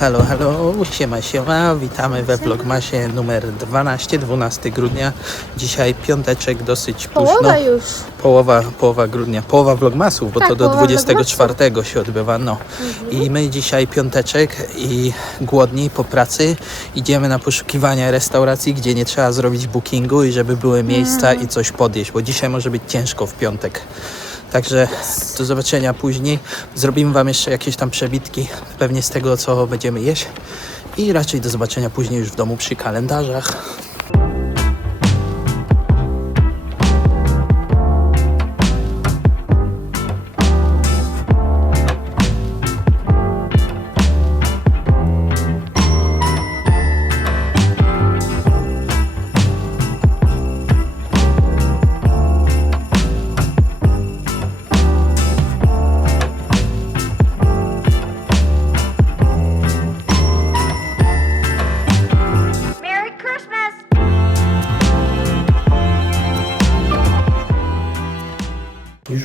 halo, halo, siema, siema, witamy we Vlogmasie numer 12, 12 grudnia. Dzisiaj piąteczek, dosyć późno. Połowa już. Połowa, połowa grudnia, połowa Vlogmasów, bo Tak, to do połowa 24 się odbywa, no. I my dzisiaj piąteczek i głodni po pracy idziemy na poszukiwania restauracji, gdzie nie trzeba zrobić bookingu i żeby były miejsca i coś podjeść, bo dzisiaj może być ciężko w piątek. Także do zobaczenia później. Zrobimy Wam jeszcze jakieś tam przebitki, pewnie z tego, co będziemy jeść. I raczej do zobaczenia później już w domu przy kalendarzach.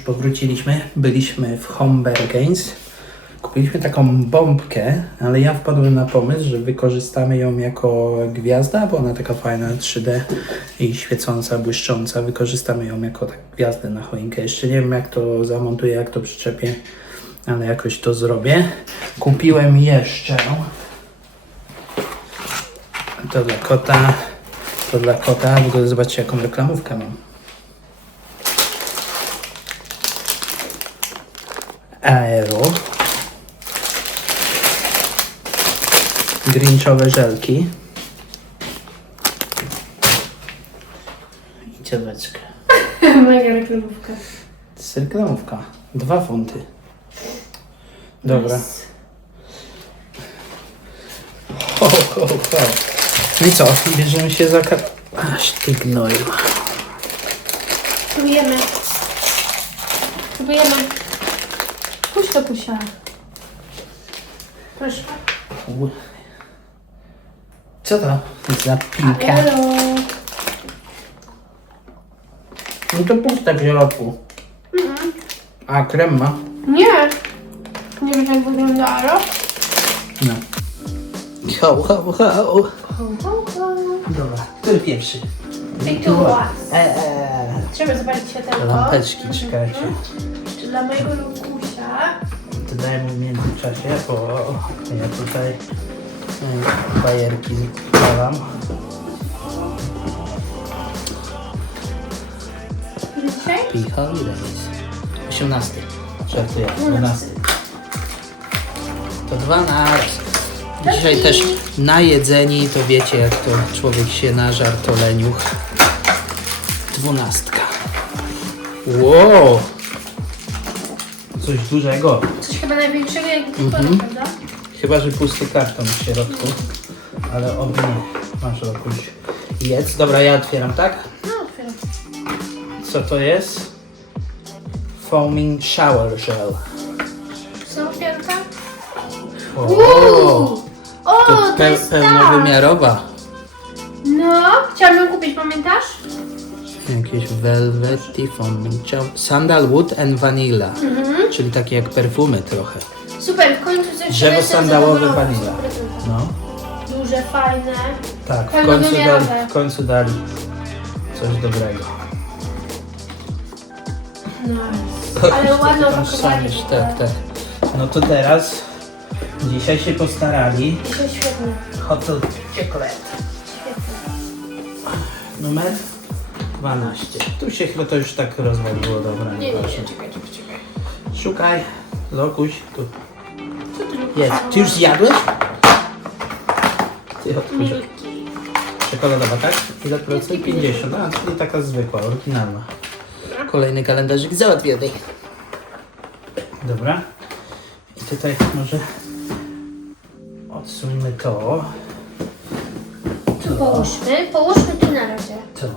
Powróciliśmy, byliśmy w Hombergains. Kupiliśmy taką bombkę, ale ja wpadłem na pomysł, że wykorzystamy ją jako gwiazda, bo ona taka fajna 3D i świecąca, błyszcząca. Wykorzystamy ją jako tak gwiazdę na choinkę. Jeszcze nie wiem jak to zamontuję, jak to przyczepię, ale jakoś to zrobię. Kupiłem jeszcze to dla kota, to dla kota. W ogóle zobaczcie jaką reklamówkę mam. Grinchowe żelki. I ciasteczka. Mega reklamówka. To jest reklamówka. Dwa funty. Dobra. Ho, ho, ho. No i co? Bierzemy się za kar... Aż ty gnoju. Próbujemy. Próbujemy. Puść to pusia. Proszę. U. Co to za piłka? No to puste w środku. A krem ma? Nie. Nie wiesz jak wygląda Aro? No. Ho, ho, ho. Ho, ho, ho. Dobra, który pierwszy? Ej, tu was. Eee, Trzeba zobaczyć światełko. lampeczki, czekajcie. Jeszcze dla mojego Lukusia. To daj mu w międzyczasie, bo ja tutaj bajerki. Który dzisiaj? Happy Holidays. 18. Żartuję, 12. To dwa na raz. Dzisiaj też najedzeni, to wiecie jak to człowiek się nażar, to leniuch. Dwunastka. Wow! Coś dużego. Coś chyba największego jak Mhm. prawda? Chyba, że pusty karton w środku. Ale oby nie. Masz jakoś jedz. Dobra, ja otwieram, tak? No, otwieram. Co to jest? Foaming shower gel. Są otwierka? O, O, to to, pe jest ta. pełnowymiarowa. No, chciałam ją kupić, pamiętasz? Jakieś velvety foaming shower. Sandalwood and vanilla. Mhm. Czyli takie jak perfumy trochę. Super, w końcu coś Drzewo jestem sandałowe zadowolona. No. Duże, fajne. Tak, w końcu, dali, w końcu dali coś dobrego. Nice. Ale ładne Tam opakowanie. samisz, tak, tak. No to teraz, dzisiaj się postarali. Dzisiaj świetne. Hotel Chocolate. Numer 12. Tu się chyba to już tak rozwaliło, dobra, Nie, nie, nieważne. nie, czekaj, czekaj, czekaj. Szukaj, Lokuś, tu. Jest. Ty już zjadłeś? Ty otwórz. Milki. Czekoladowa, tak? Ile procent? 50, a czyli taka zwykła, oryginalna. Kolejny kalendarzyk załatwiony. Dobra. I tutaj może odsuńmy to. Tu połóżmy, połóżmy tu na razie. To.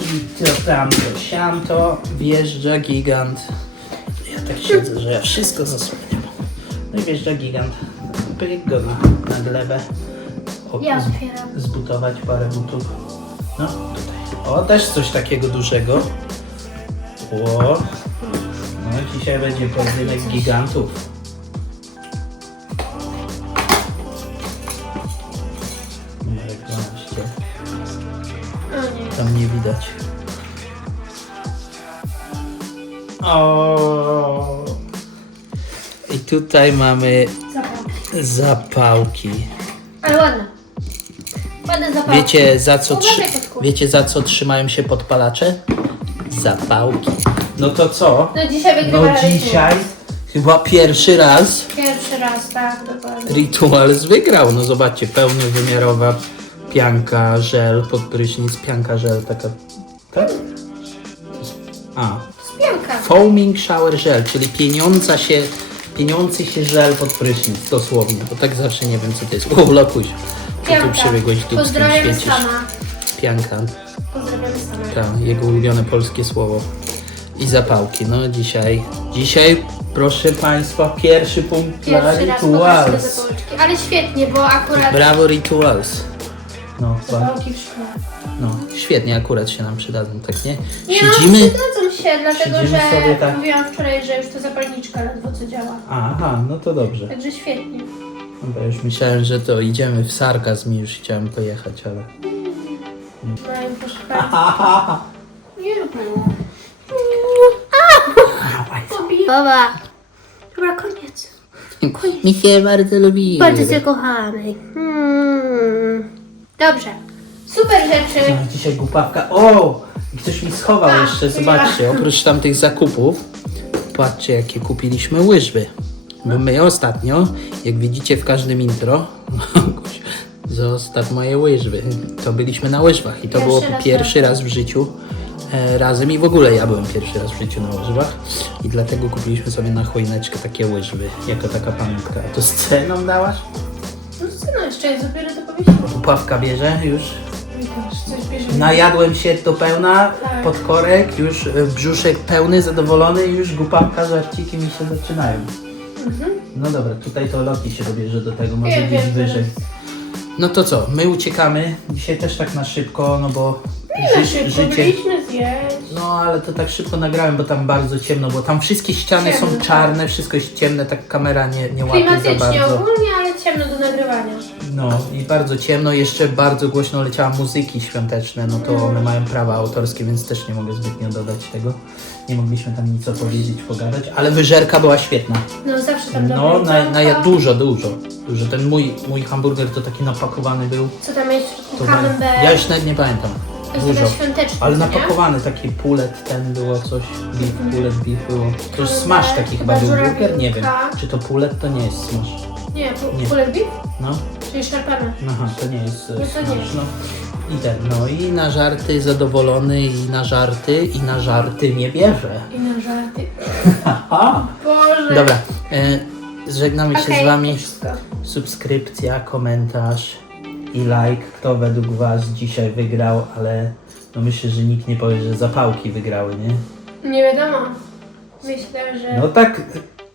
I to tamto, siamto, wjeżdża gigant tak siedzę, że ja wszystko zasłaniam. No i wjeżdża gigant. Pyk go na, na glebę. Ja zbutować parę butów. No, tutaj. O, też coś takiego dużego. O, no i dzisiaj będzie pojedynek gigantów. Nie. Tam nie widać. O, Tutaj mamy Zapał. zapałki. Ale ładne. Ładne zapałki. Wiecie za co, trzy, wiecie za co trzymają się podpalacze? Zapałki. No to co? No dzisiaj No wygrywa Ritual. dzisiaj chyba pierwszy raz Pierwszy raz, tak, dokładnie. Rituals wygrał. No zobaczcie, pełnowymiarowa pianka, żel pod prysznic, pianka, żel, taka... Tak? A, Spianka. foaming shower gel, czyli pieniądza się, pieniący się żel pod prysznic, dosłownie, bo tak zawsze nie wiem co to jest. O, lokuś, co tu Pianka. przebiegłeś dupskim Pozdrawiamy świecisz. Stana. Pianka, Pozdrawiamy Stana. tak, jego ulubione polskie słowo. I zapałki, no dzisiaj, dzisiaj, proszę Państwa, pierwszy punkt dla Pierwszy raz Rituals. zapałeczki. Ale świetnie, bo akurat Brawo Rituals. No, pa- zapałki w szkole. No, świetnie akurat się nam przydadzą, tak nie? Nie Siedzimy... no, przydadzą się, dlatego siedzimy że sobie tak- mówiłam wczoraj, że już to zapalniczka ledwo co działa. Aha, no to dobrze. Także świetnie. Dobra, już myślałem, że to idziemy w sarkazm i już chciałem pojechać, ale... No i proszę bardzo. Nie rób tego. Baba. Dobra, koniec. Mi się bardzo lubi. Bardzo cię kochamy. Hmm. Dobrze. Super rzeczy. No, dzisiaj głupawka. O! I ktoś mi schował A, jeszcze, ja. zobaczcie, oprócz tamtych zakupów, patrzcie jakie kupiliśmy łyżwy. Bo my ostatnio, jak widzicie w każdym intro, zostaw moje łyżwy, to byliśmy na łyżwach i to Pierwszy było raz pierwszy razem. raz w życiu e, razem i w ogóle ja byłem pierwszy raz w życiu na łyżwach i dlatego kupiliśmy sobie na choineczkę takie łyżwy, jako taka pamiątka. A to z ceną dałaś? No co no, jeszcze jest dopiero to powiedziałam. Głupawka bierze już coś bierzemy. Najadłem się do pełna, Tak. pod korek, już e, brzuszek pełny, zadowolony i już głupawka, żarciki mi się zaczynają. No dobra, tutaj to Loki się dobierze do tego, może Wiem, gdzieś wiem, wyżej. No to co, my uciekamy, dzisiaj też tak na szybko, no bo Na ży- życie... byliśmy zjeść. No ale to tak szybko nagrałem, bo tam bardzo ciemno, bo tam wszystkie ściany Ciemno, są tak. czarne, wszystko jest ciemne, tak kamera nie, nie łapie za Klimatycznie bardzo. ogólnie, ale ciemno do nagrywania. No i bardzo ciemno, jeszcze bardzo głośno leciała muzyki świąteczne, no to one mają prawa autorskie, więc też nie mogę zbytnio dodać tego. Nie mogliśmy tam nic opowiedzieć, pogadać, ale wyżerka była świetna. No zawsze tam No, dobre na, na, jedzonko. dużo, dużo, dużo. Ten mój, mój hamburger to taki napakowany był. Co tam jest? To Camembert. ja już nawet nie pamiętam. To jest Dużo. taka świąteczna, Ale co nie? napakowany, taki pulet ten było coś, beef, pulet beef było. To już smash taki chyba był burger, nie wiem. żurawinka. Czy to pulet, to nie jest smash. Nie, Nie. pulled beef? No. Czyli szarpane. Aha, to nie jest No to nie. smash, no. I ten, no i na żarty zadowolony, i na żarty, i na żarty nie bierze. I na żarty. Aha! Boże. Dobra, e, żegnamy się Okej, z Wami. wszystko. Subskrypcja, komentarz i like, kto według Was dzisiaj wygrał, ale no myślę, że nikt nie powie, że zapałki wygrały, nie? Nie wiadomo. Myślę, że No tak,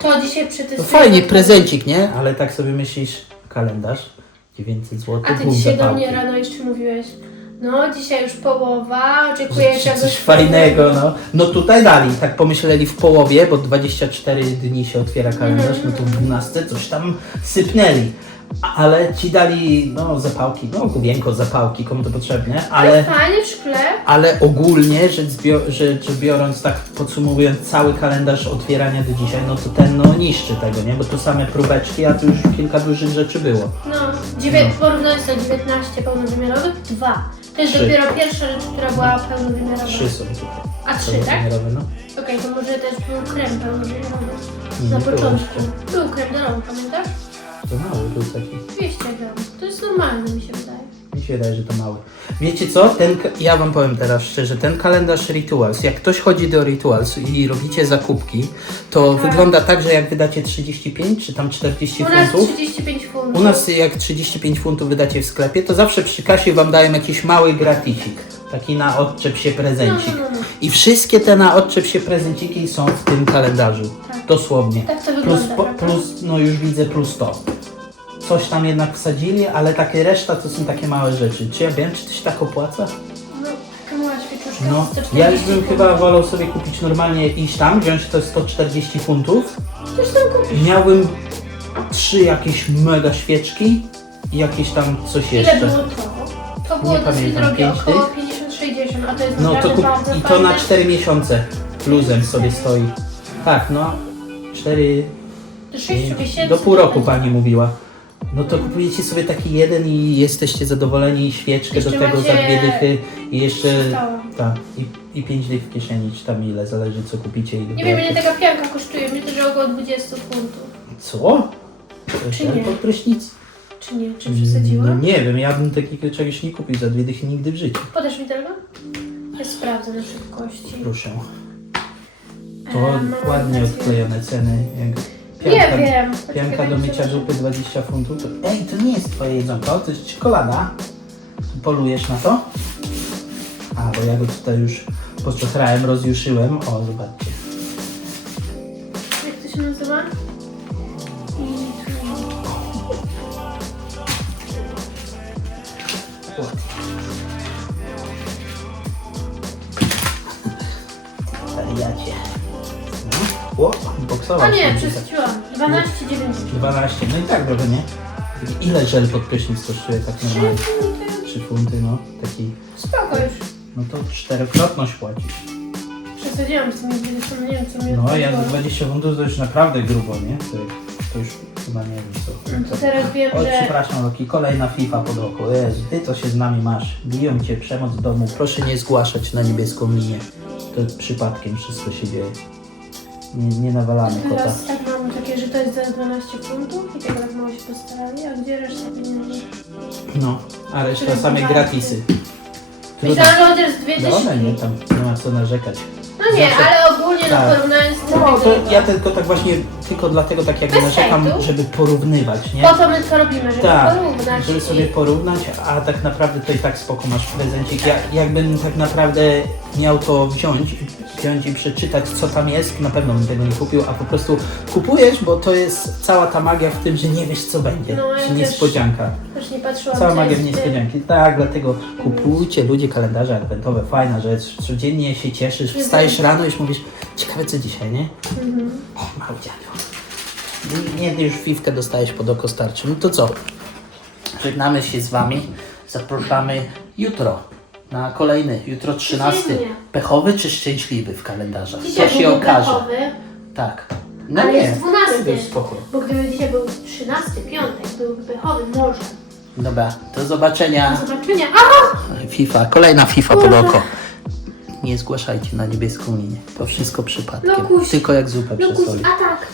to dzisiaj to przetestujemy. fajnie, prezencik, nie? Ale tak sobie myślisz, kalendarz, 900 zł, A ty dzisiaj do zapałki. mnie rano jeszcze mówiłeś, no dzisiaj już połowa, oczekuję Coś, czegoś coś fajnego, no. No tutaj dali, tak pomyśleli w połowie, bo 24 dni się otwiera kalendarz, no to w 12 coś tam sypnęli. Ale ci dali, no, zapałki, no, główienko, zapałki, komu to potrzebne, Ale fajnie w szkle. ale ogólnie rzecz, rzecz biorąc, tak podsumowując cały kalendarz otwierania do dzisiaj, no to ten, no, niszczy tego, nie? Bo to same próbeczki, a tu już kilka dużych rzeczy było. No, dziewię- porównując to 19 pełnowymiarowych, dwa. To jest Trzy. dopiero pierwsza rzecz, która była pełnowymiarowa. Trzy są tutaj. A trzy, tak? Pełnowymiarowe, no. Okej, to może też był krem pełnowymiarowy. Na nie początku. Był krem do rąk, pamiętasz? To mały był taki. 200 gram. To jest normalne, mi się wydaje. Mi się wydaje, że to mały. Wiecie co? Ten, ka- ja wam powiem teraz szczerze, ten kalendarz Rituals, jak ktoś chodzi do Rituals i robicie zakupki, to Tak. wygląda tak, że jak wydacie 35 czy tam 40 U nas funtów, 35 funtów. u nas jak 35 funtów wydacie w sklepie, to zawsze przy kasie wam dają jakiś mały gratisik. Taki na odczep się prezencik. No, no, no, no. I wszystkie te na odczep się prezenciki są w tym kalendarzu. Tak. Dosłownie. Tak to plus, wygląda, po, prawda? plus, no już widzę plus to. Coś tam jednak wsadzili, ale takie reszta to są takie małe rzeczy. Czy ja wiem, czy to się tak opłaca? No, taka mała świeczuszka. No, 140 ja już bym funtów. chyba wolał sobie kupić normalnie iść tam, wziąć te 140 funtów. Coś tam kupisz. Miałbym trzy jakieś mega świeczki i jakieś tam coś Ile jeszcze. było to? To było Nie dosyć pamiętam, drogie, pięć około tych? 50-60 no, a to jest No to naprawdę kup, bardzo i to na fajne. 4 miesiące luzem sobie stoi. Tak, no 4 Do 6 miesięcy. do pół roku pani mówiła. No to kupujecie sobie taki jeden i jesteście zadowoleni i świeczkę Jeszcze do tego za macie- dwie dychy i jeszcze Zostało. tak, i, i pięć dych w kieszeni, czy tam ile, zależy co kupicie i Nie wiem ile taka pianka kosztuje, mnie też około 20 funtów. Co? Czy nie? pod prysznic? Czy nie? Czy przesadziłam? No nie wiem, ja bym takiego czegoś nie kupił za dwie dychy nigdy w życiu. Podasz mi tego? Ja sprawdzę na szybkości. Proszę. E, To mam ładnie odklejone ceny. Jak Nie wiem. Pianka do mycia dupy 20 funtów. Ej, to nie jest twoje jedzonko, to jest czekolada. Polujesz na to? A, bo ja go tutaj już poczochrałem, rozjuszyłem. O, zobaczcie. Jak to się nazywa? A nie, się przesadziłam. 12,90. 12, no i tak trochę, nie? Ile żel pod prysznic kosztuje tak normalnie? 3 funty, no. Taki, Spoko już. no to czterokrotność płacisz. Przesadziłam z tymi 20, no nie wiem co mi No, ja za odchodziło. 20 funtów to już naprawdę grubo, nie? To, to już chyba nie wiem co. No to teraz wiem, Oj, że... przepraszam, Loki, kolejna FIFA pod oku. Jezu, ty to się z nami masz. Biją cię, przemoc w domu. Proszę nie zgłaszać na niebieską linię. To przypadkiem wszystko się dzieje. Nie, nie nawalamy kota. Teraz tak mam takie, że to jest za 12 funtów i tego tak mało się postarali, a gdzie reszta pieniędzy? No, a reszta Czyli same gratisy. Trudno. Myślałam, że chociaż dwie Dobra, dyszki. nie, tam nie ma co narzekać. No nie, Zawsze- ale ogólnie no Tak. porównając z tym... No, to ja tylko tak właśnie, tylko dlatego tak jakby Bez narzekam, hejtu. żeby porównywać, nie? Po to my to robimy, żeby Tak, porównać. żeby sobie i- porównać, a tak naprawdę to i tak spoko masz prezencik. Ja, jakbym tak naprawdę miał to wziąć, wziąć i przeczytać co tam jest, na pewno bym tego nie kupił, a po prostu kupujesz, bo to jest cała ta magia w tym, że nie wiesz co będzie. No, ja też- niespodzianka. Też nie patrzyłam, Cała magia w tym. niespodzianki. Tak, dlatego kupujcie ludzie kalendarze adwentowe, fajna rzecz. Codziennie się cieszysz, wstajesz rano i już mówisz, ciekawe co dzisiaj, nie? Mhm. O, mały dziadu. Nie, już fifkę dostajesz pod oko starczy. No to co? Żegnamy się z wami. Zapraszamy jutro na kolejny, jutro 13. Codziennie. Pechowy czy szczęśliwy w kalendarzach? Dzisiaj to się był okaże. pechowy, Tak. No ale nie, jest 12. to jest spoko. Bo gdyby dzisiaj był 13, piątek, byłby pechowy, może. Dobra, do zobaczenia. Do zobaczenia. Aha! FIFA, kolejna FIFA pod oko. Nie zgłaszajcie na niebieską linię. To wszystko przypadkiem. No kuś. Tylko jak zupę No przesoli. kuś, a tak.